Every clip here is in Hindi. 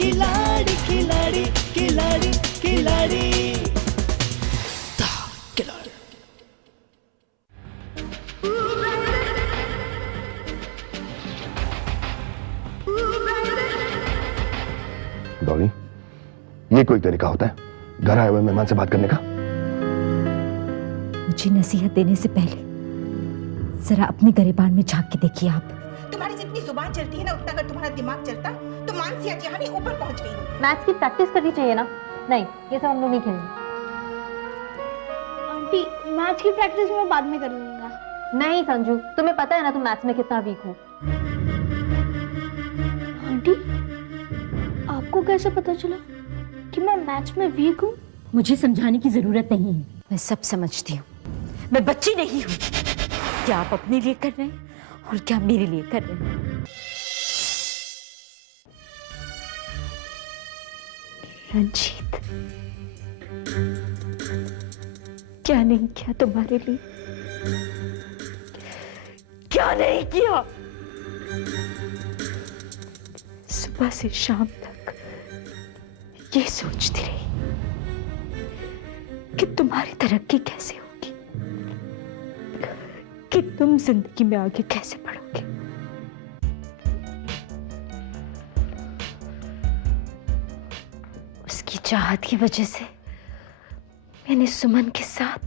खिलाड़ी खिलाड़ी खिलाड़ी खिलाड़ी डॉली, ये कोई तरीका होता है घर आए हुए मेहमान से बात करने का? मुझे नसीहत देने से पहले जरा अपने गिरेबान में झांक के देखिए आप। तुम्हारी जितनी जुबान चलती है ना, उतना अगर तुम्हारा दिमाग चलता तो मानसी आज यहाँ नहीं ऊपर पहुँच गई हो। मैथ्स की प्रैक्टिस करनी चाहिए ना। नहीं, ये सब हम लोग नहीं खेलेंगे। आंटी, मैथ्स की प्रैक्टिस मैं बाद में कर लूंगा। नहीं संजू, तुम्हें पता है ना तुम मैथ्स में कितना वीक हो। आंटी, आपको कैसे पता चला कि मैं मैथ्स में वीक हूँ? मुझे समझाने की जरूरत नहीं है, मैं सब समझती हूँ। मैं बच्ची नहीं हूँ। क्या आप अपने लिए कर रहे हैं और क्या मेरे लिए कर रहे हैं? रंजीत, क्या नहीं किया तुम्हारे लिए? क्या नहीं किया? सुबह से शाम तक ये सोचती रही कि तुम्हारी तरक्की कैसे होगी, कि तुम जिंदगी में आगे कैसे बढ़ोगे। उसकी चाहत की वजह से मैंने सुमन के साथ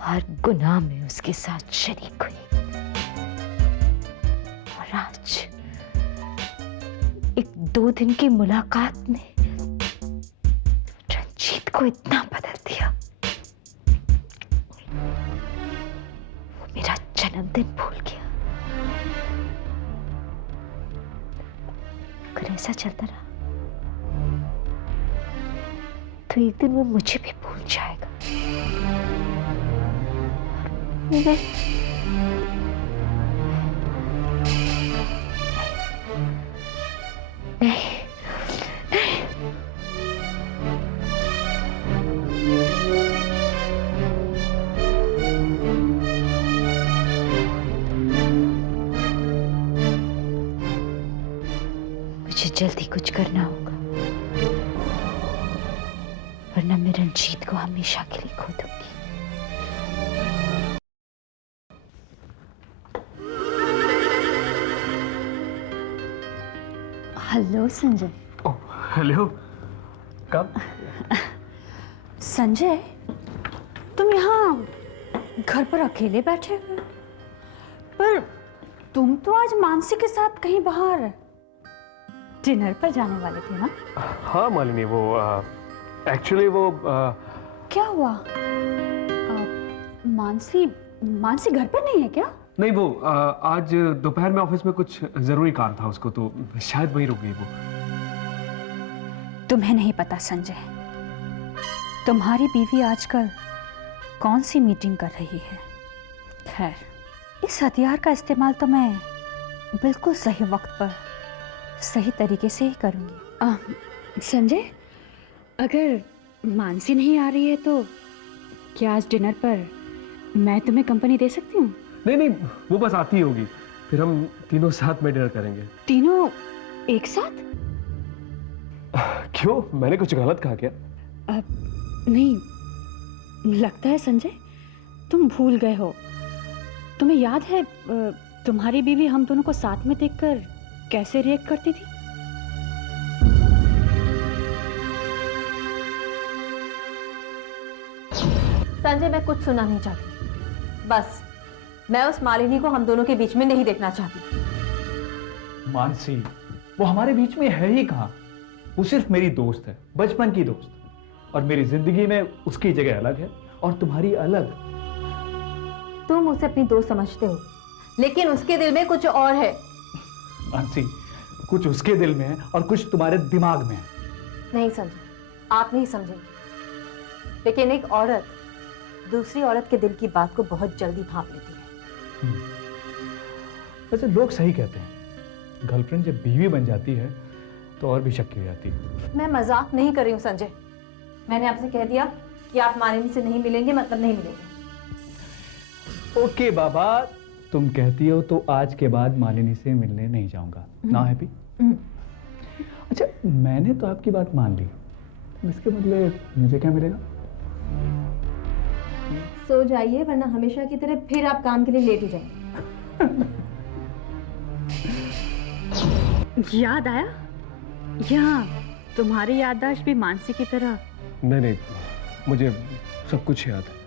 हर गुनाह में उसके साथ शरीक हुई, और आज एक 2 दिन की मुलाकात ने रंजीत को इतना बदल दिया। वो मेरा जन्मदिन भूल गया। अगर ऐसा चलता रहा तो एक दिन वो मुझे भी भूल जाएगा। मैं मुझे जल्दी कुछ करना होगा, वरना मैं रंजीत को हमेशा के लिए खो दूंगी। हेलो संजय। ओह, हेलो। कब? संजय, तुम यहाँ घर पर अकेले बैठे हुए, पर तुम तो आज मानसी के साथ कहीं बाहर डिनर पर जाने वाले थे ना? हाँ मालिनी, वो एक्चुअली वो क्या हुआ? मानसी घर पर नहीं है क्या? नहीं, वो आज दोपहर में ऑफिस में कुछ जरूरी काम था उसको, तो शायद वहीं रुक गई वो। तुम्हें नहीं पता संजय, तुम्हारी बीवी आजकल कौन सी मीटिंग कर रही है। खैर, इस हथियार का इस्तेमाल तो मैं बिल्कुल सही वक्त पर सही तरीके से ही करूंगी। संजय, अगर मानसी नहीं आ रही है तो क्या आज डिनर पर मैं तुम्हें कंपनी दे सकती हूँ? नहीं, वो बस आती ही होगी, फिर हम तीनों साथ में डिनर करेंगे। तीनों एक साथ? क्यों, मैंने कुछ गलत कहा क्या? नहीं, लगता है संजय तुम भूल गए हो। तुम्हें याद है तुम्हारी बीवी हम दोनों को साथ में देखकर कैसे रिएक्ट करती थी? संजय, मैं कुछ सुनना नहीं चाहती। बस मैं उस मालिनी को हम दोनों के बीच में नहीं देखना चाहती। मानसी, वो हमारे बीच में है ही कहाँ? वो सिर्फ मेरी दोस्त है, बचपन की दोस्त, और मेरी जिंदगी में उसकी जगह अलग है और तुम्हारी अलग। तुम उसे अपनी दोस्त समझते हो, लेकिन उसके दिल में कुछ और है। मानसी, कुछ उसके दिल में है और कुछ तुम्हारे दिमाग में है। नहीं संजय, आप नहीं समझेंगे, लेकिन एक औरत दूसरी औरत के दिल की बात को बहुत जल्दी भांप लेती है। वैसे लोग सही कहते हैं, गर्लफ्रेंड जब बीवी बन जाती है तो और भी शक्की हो जाती है। मैं मजाक नहीं कर रही हूँ संजय, मैंने आपसे कह दिया कि आप मालिनी से नहीं मिलेंगे, मतलब नहीं मिलेंगे। ओके बाबा, तुम कहती हो तो आज के बाद मालिनी से मिलने नहीं जाऊंगा। ना हैप्पी? अच्छा, मैंने तो आपकी बात मान ली, तो इसके बदले मुझे क्या मिलेगा? सो जाइए, वरना हमेशा की तरह फिर आप काम के लिए लेट ही जाएंगे। याद आया? यहाँ तुम्हारी याददाश्त भी मानसी की तरह। नहीं नहीं, मुझे सब कुछ याद है।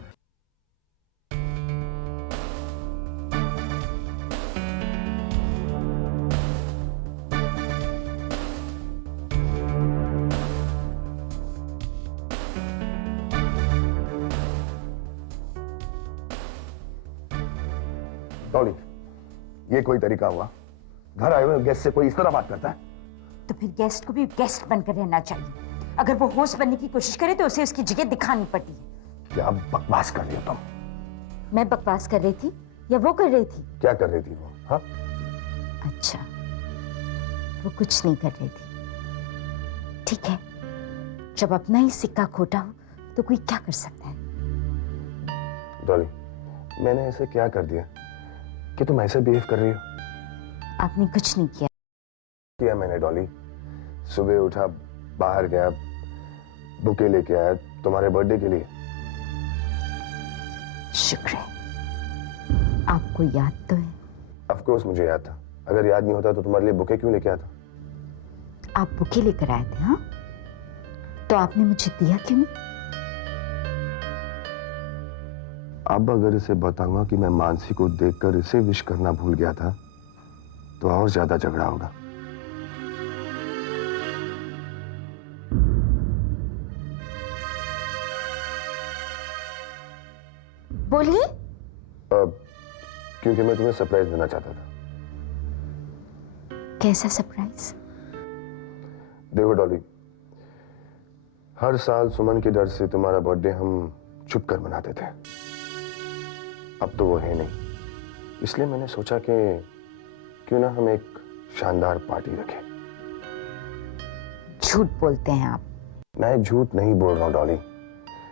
डॉली, ये कोई तरीका हुआ? घर आए हुए गेस्ट से कोई इस तरह बात करता है? तो फिर गेस्ट को भी गेस्ट बनकर रहना चाहिए। अगर वो होस्ट बनने की कोशिश करे तो उसे उसकी जगह दिखानी पड़ती है। क्या बकवास कर रही हो तुम? मैं बकवास कर रही थी या वो कर रही थी? क्या कर रही थी वो? हाँ? अच्छा, वो कुछ नहीं कर रही थी। ठीक है, जब अपना ही सिक्का खोटा हो तो कोई क्या कर सकता है? डॉली, मैंने ऐसे क्या कर दिया कि तुम ऐसे बिहेव कर रही हो? आपने कुछ नहीं किया। मैंने डॉली, सुबह उठा, बाहर गया, बुके लेके आया तुम्हारे बर्थडे के लिए। शुक्र है, आपको याद तो है। ऑफ कोर्स मुझे याद था। अगर याद नहीं होता तो तुम्हारे लिए बुके क्यों लेके आता? आप बुके लेकर आए थे, हाँ? तो आपने मुझे दिया क्यों नहीं? अब अगर इसे बताऊंगा कि मैं मानसी को देखकर इसे विश करना भूल गया था तो और ज्यादा झगड़ा होगा। बोलिए। क्योंकि मैं तुम्हें सरप्राइज देना चाहता था। कैसा सरप्राइज? देखो डॉली, हर साल सुमन के डर से तुम्हारा बर्थडे हम छुप कर मनाते थे। अब तो वो है नहीं, इसलिए मैंने सोचा कि क्यों ना हम एक शानदार पार्टी रखें। झूठ बोलते हैं आप। मैं झूठ नहीं बोल रहा हूं डॉली,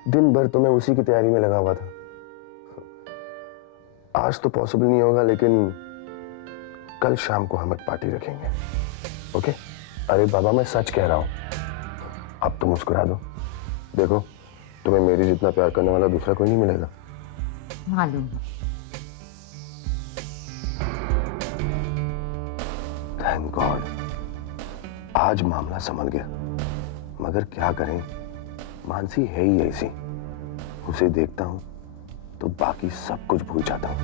दिन भर तो मैं उसी की तैयारी में लगा हुआ था। आज तो पॉसिबल नहीं होगा, लेकिन कल शाम को हम एक पार्टी रखेंगे। ओके? अरे बाबा, मैं सच कह रहा हूं। अब तो मुस्कुरा दो। देखो, तुम्हें मेरी जितना प्यार करने वाला दूसरा कोई नहीं मिलेगा। मालूम है। थैंक गॉड, आज मामला संभल गया। मगर क्या करें, मानसी है ही ऐसी। उसे देखता हूं तो बाकी सब कुछ भूल जाता हूं।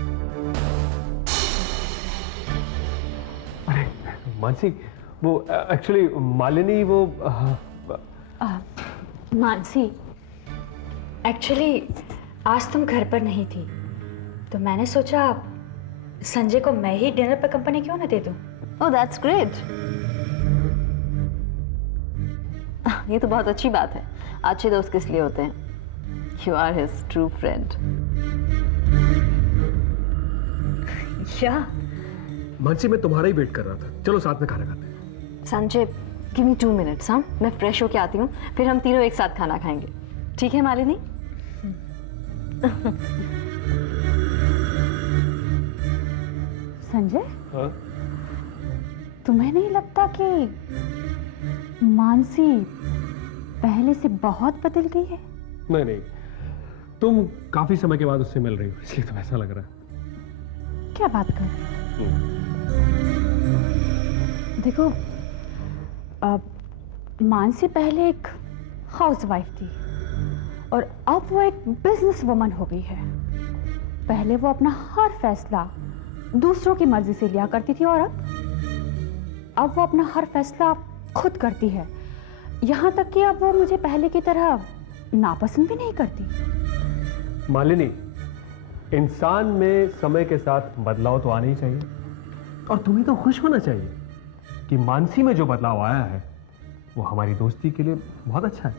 अरे मानसी, वो एक्चुअली मालिनी वो मानसी, एक्चुअली आज तुम घर पर नहीं थी, तो मैंने सोचा संजय को मैं ही डिनर पर कंपनी क्यों ना दे दूं। ओह, दैट्स ग्रेट। ये तो बहुत अच्छी बात है। अच्छे दोस्त किस लिए होते हैं? You are his true friend. क्या? मानसी, मैं तुम्हारा ही वेट कर रहा था। चलो साथ में खाना खाते हैं। संजय, give me 2 minutes, हाँ? मैं फ्रेश होके आती हूँ, फिर हम तीनों एक साथ खाना खाएंगे। ठीक है मालिनी? संजय, हाँ? तुम्हें नहीं लगता कि मानसी पहले से बहुत बदल गई है? नहीं नहीं, तुम काफी समय के बाद उससे मिल रही हो, इसलिए तो ऐसा लग रहा है। क्या बात कर रही हो? देखो, मानसी पहले एक हाउसवाइफ थी और अब वो एक बिजनेस वुमन हो गई है। पहले वो अपना हर फैसला दूसरों की मर्जी से लिया करती थी और अब वो अपना हर फैसला खुद करती है। यहाँ तक कि अब वो मुझे पहले की तरह नापसंद भी नहीं करती। मालिनी, इंसान में समय के साथ बदलाव तो आना ही चाहिए, और तुम्हें तो खुश होना चाहिए कि मानसी में जो बदलाव आया है वो हमारी दोस्ती के लिए बहुत अच्छा है।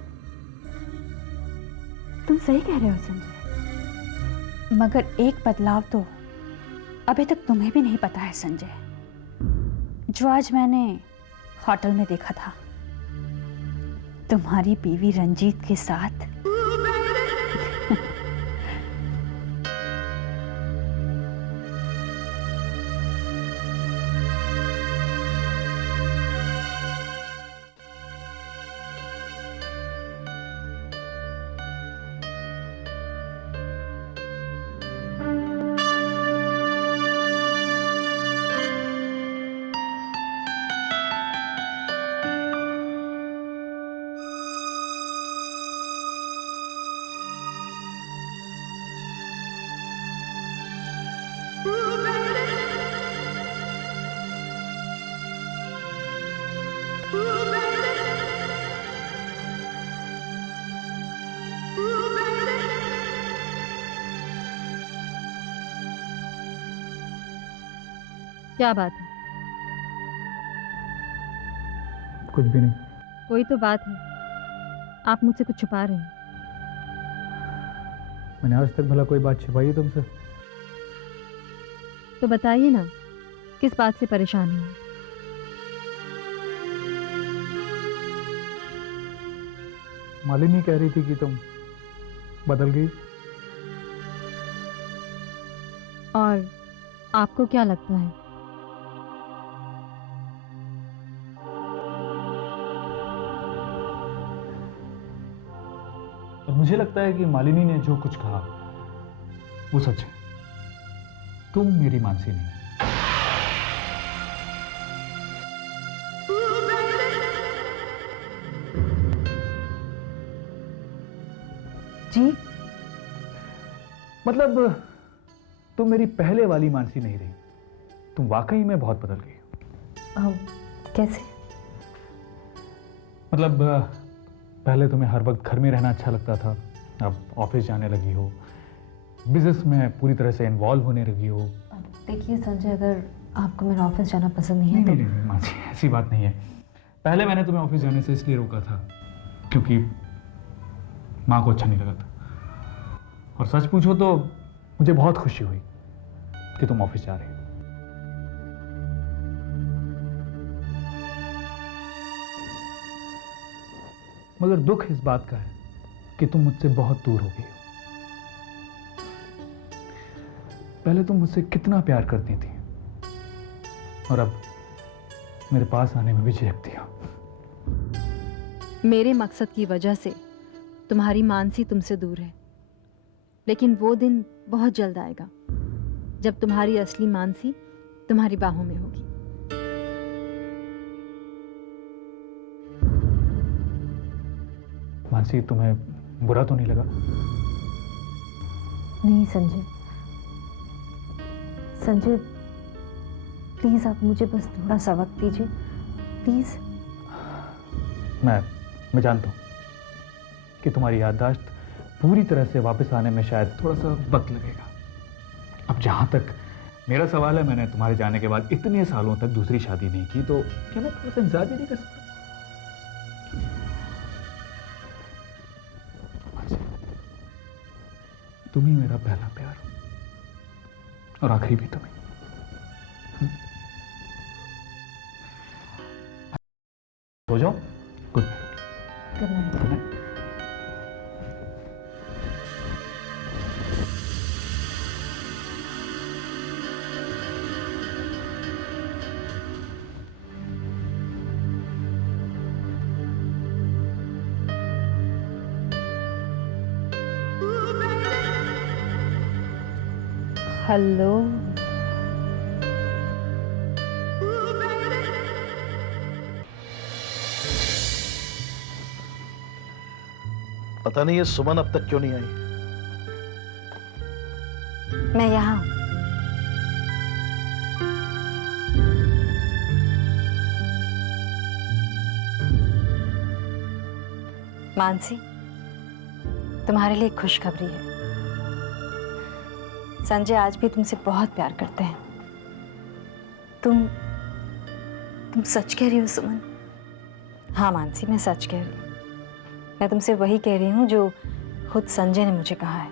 तुम सही कह रहे हो संजय, मगर एक बदलाव तो अभी तक तुम्हें भी नहीं पता है संजय, जो आज मैंने होटल में देखा था तुम्हारी बीवी रंजीत के साथ। क्या बात है? कुछ भी नहीं। कोई तो बात है, आप मुझसे कुछ छुपा रहे हैं। मैंने आज तक भला कोई बात छिपाई है तुमसे? तो बताइए ना, किस बात से परेशान हैं? मालिनी कह रही थी कि तुम बदल गई। और आपको क्या लगता है? और मुझे लगता है कि मालिनी ने जो कुछ कहा वो सच है। तुम मेरी मानसी नहीं। जी? मतलब तुम मेरी पहले वाली मानसी नहीं रही। तुम वाकई में बहुत बदल गई हो। कैसे? मतलब पहले तुम्हें हर वक्त घर में रहना अच्छा लगता था, अब ऑफिस जाने लगी हो, बिजनेस में पूरी तरह से इन्वॉल्व होने लगी हो। देखिए संजय, अगर आपको मेरा ऑफिस जाना पसंद नहीं है नहीं, नहीं, नहीं मानसी, ऐसी बात नहीं है। पहले मैंने तुम्हें ऑफिस जाने से इसलिए रोका था क्योंकि माँ को अच्छा नहीं लगा था। और सच पूछो तो मुझे बहुत खुशी हुई कि तुम ऑफिस जा रहे हो। मगर दुख इस बात का है कि तुम मुझसे बहुत दूर हो गई हो। पहले तुम मुझसे कितना प्यार करती थी और अब मेरे पास आने में भी झिझकती हो। मेरे मकसद की वजह से तुम्हारी मानसी तुमसे दूर है, लेकिन वो दिन बहुत जल्द आएगा जब तुम्हारी असली मानसी तुम्हारी बाहों में होगी। मानसी, तुम्हें बुरा तो नहीं लगा? नहीं संजय, संजय प्लीज आप मुझे बस थोड़ा सा वक्त दीजिए, प्लीज। मैं जानता हूं कि तुम्हारी याददाश्त पूरी तरह से वापस आने में शायद थोड़ा सा वक्त लगेगा। अब जहां तक मेरा सवाल है, मैंने तुम्हारे जाने के बाद इतने सालों तक दूसरी शादी नहीं की, तो क्या मैं थोड़ा सा इंतजार भी नहीं कर सकता? तुम ही मेरा पहला प्यार और आखिरी भी तुम्हें। हो जाओ। Good night. Good night. Good night. Hello. पता नहीं ये सुमन अब तक क्यों नहीं आई। मैं यहाँ हूं। मानसी, तुम्हारे लिए एक खुशखबरी है। संजय आज भी तुमसे बहुत प्यार करते हैं। तुम सच कह रही हो सुमन? हाँ मानसी, मैं सच कह रही हूँ। मैं तुमसे वही कह रही हूँ जो खुद संजय ने मुझे कहा है।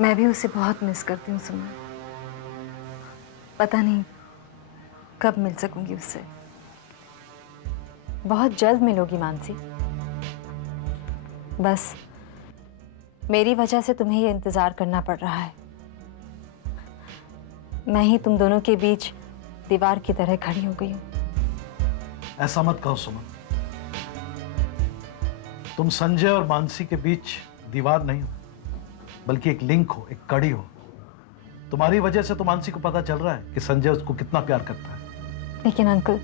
मैं भी उसे बहुत मिस करती हूँ सुमन। पता नहीं कब मिल सकूंगी उससे। बहुत जल्द मिलोगी मानसी। बस मेरी वजह से तुम्हें ये इंतजार करना पड़ रहा है। मैं ही तुम दोनों के बीच दीवार की तरह खड़ी हो गई हूं। ऐसा मत कहो सुमन। तुम संजय और मानसी के बीच दीवार नहीं हो, बल्कि एक लिंक हो, एक कड़ी हो। तुम्हारी वजह से तो मानसी को पता चल रहा है कि संजय उसको कितना प्यार करता है। लेकिन अंकल,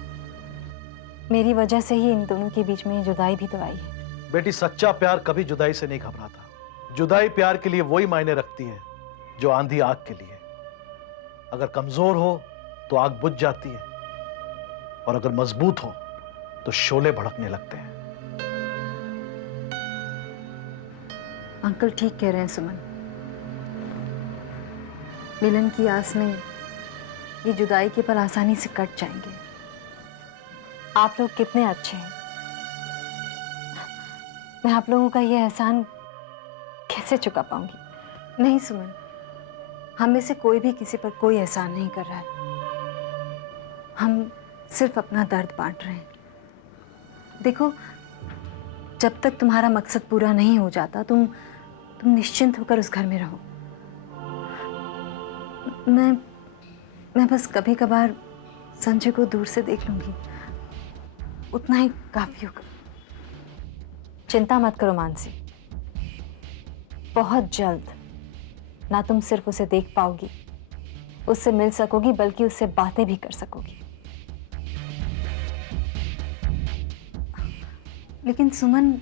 मेरी वजह से ही इन दोनों के बीच में जुदाई भी तो आई है। बेटी, सच्चा प्यार कभी जुदाई से नहीं घबराता। जुदाई प्यार के लिए वही मायने रखती है जो आंधी आग के लिए। अगर कमजोर हो तो आग बुझ जाती है, और अगर मजबूत हो तो शोले भड़कने लगते हैं। अंकल ठीक कह रहे हैं सुमन। मिलन की आस में ये जुदाई के पल आसानी से कट जाएंगे। आप लोग कितने अच्छे हैं। मैं आप लोगों का ये एहसान कैसे चुका पाऊंगी। नहीं सुमन, हम में से कोई भी किसी पर कोई एहसान नहीं कर रहा है। हम सिर्फ अपना दर्द बांट रहे हैं। देखो, जब तक तुम्हारा मकसद पूरा नहीं हो जाता तुम निश्चिंत होकर उस घर में रहो। मैं बस कभी कभार संजय को दूर से देख लूंगी, उतना ही काफी होगा। चिंता मत करो मानसी, बहुत जल्द ना तुम सिर्फ उसे देख पाओगी, उससे मिल सकोगी, बल्कि उससे बातें भी कर सकोगी। लेकिन सुमन,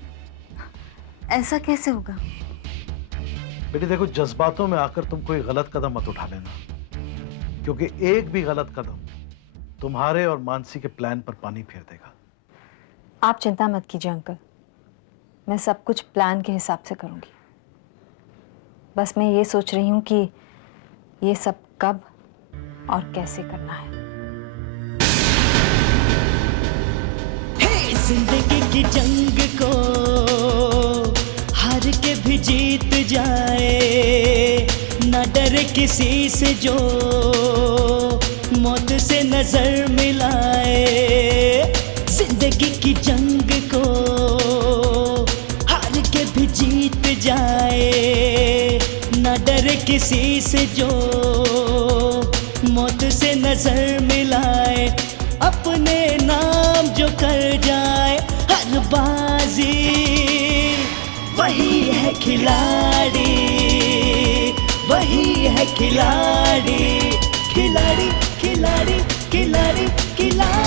ऐसा कैसे होगा? बेटी देखो, जज्बातों में आकर तुम कोई गलत कदम मत उठा लेना, क्योंकि एक भी गलत कदम तुम्हारे और मानसी के प्लान पर पानी फेर देगा। आप चिंता मत कीजिए अंकल, मैं सब कुछ प्लान के हिसाब से करूंगी। बस मैं ये सोच रही हूँ कि ये सब कब और कैसे करना है। जिंदगी की जंग को हार के भी जीत जाए, ना डरे किसी से जो मौत से नजर मिलाए। जिंदगी की जंग को हार के भी जीत जाए, ना डरे किसी से जो मौत से नजर मिलाए। अपने नाम जो कर जाए हर बाजी, वही है खिलाड़ी, वही है खिलाड़ी, खिलाड़ी खिलाड़ी खिलाड़ी खिलाड़ी।